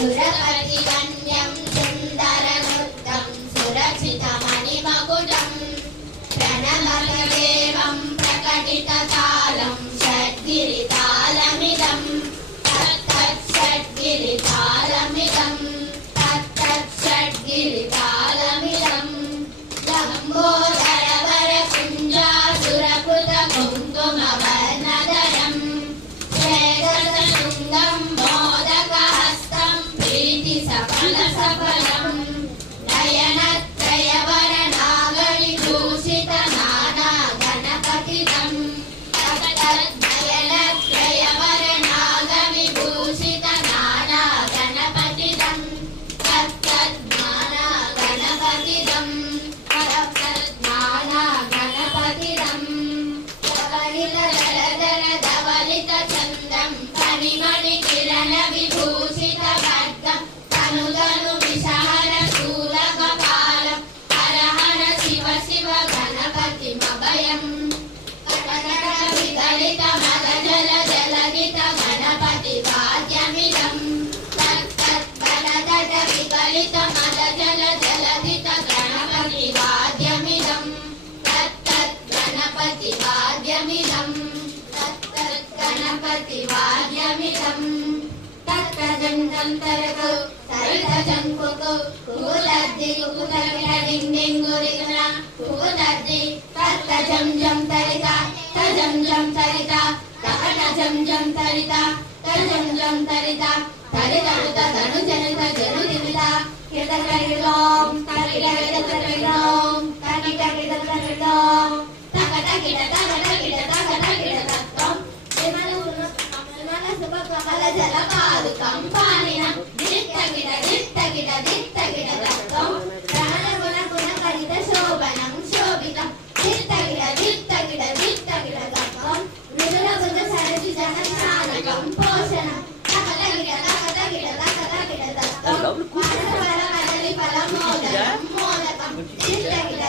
सुरपतिवन्यं सुन्दरमुक्तं सुरक्षितमणिमकुटं प्रणमतदेवं प्रकटितकालं षड्गिरितालमिदं तत्तत् षड्गिरितालमिदं तत्तत् षड्गिरितालमिदं लम्बोदरवरकुञ्जासुरकृतकुङ्कुमवर्णधरं श्वेतशृङ्गं सफलं नयनत्रयवरनागविभूषित नाना गणपतिदं नयनत्रयवरनागविभूषित नाना गणपतिदं तत्तज्ञाना गणपतिदं तत्तज्ञाना गणपतिदं धवलितधरधर धवलितचन्दं परिमणिकिरणविभूषित तनु विषहर शूलकपालं हर हर शिव शिव गणपतिमभयं कटकट विगलित मदजल जलदित गणपति वाद्यमिदं तत्तत् बलदट विगलित मदजल जलदित गणपति वाद्यमिदं तत्तत् गणपति वाद्यमिदं तत्तत् गणपति वाद्यमिदं तत्तजन्तरको तरितजंकुको कुलद्दि कुकुतगिडडिंडिंगुरिगुना कुकुतद्दि तत्तजंजं तरिता तजंजं तरिता तकटजंजं तरिता तजंजं तरिता तरितरुत तनुजनित जनुदिविता किडकरिलों तरिगरिलों तकिटकिडकरिलों तकटकिडकरिलों कमल जलपादुकं पानिनं दित्तगिड दित्तगिड दित्तगिड तत्त्वं प्रणलगुणगुणकलित शोभनं शोभितं दित्तगिड दित्तगिड दित्तगिड तत्त्वं मृदुलबुध सरसि जगन्नानकं पोषणं तकतगिड तकतगिड तकतगिड तत्त्वं मानसफलकदलिफलं मोदकं मोदकं दित्तगिड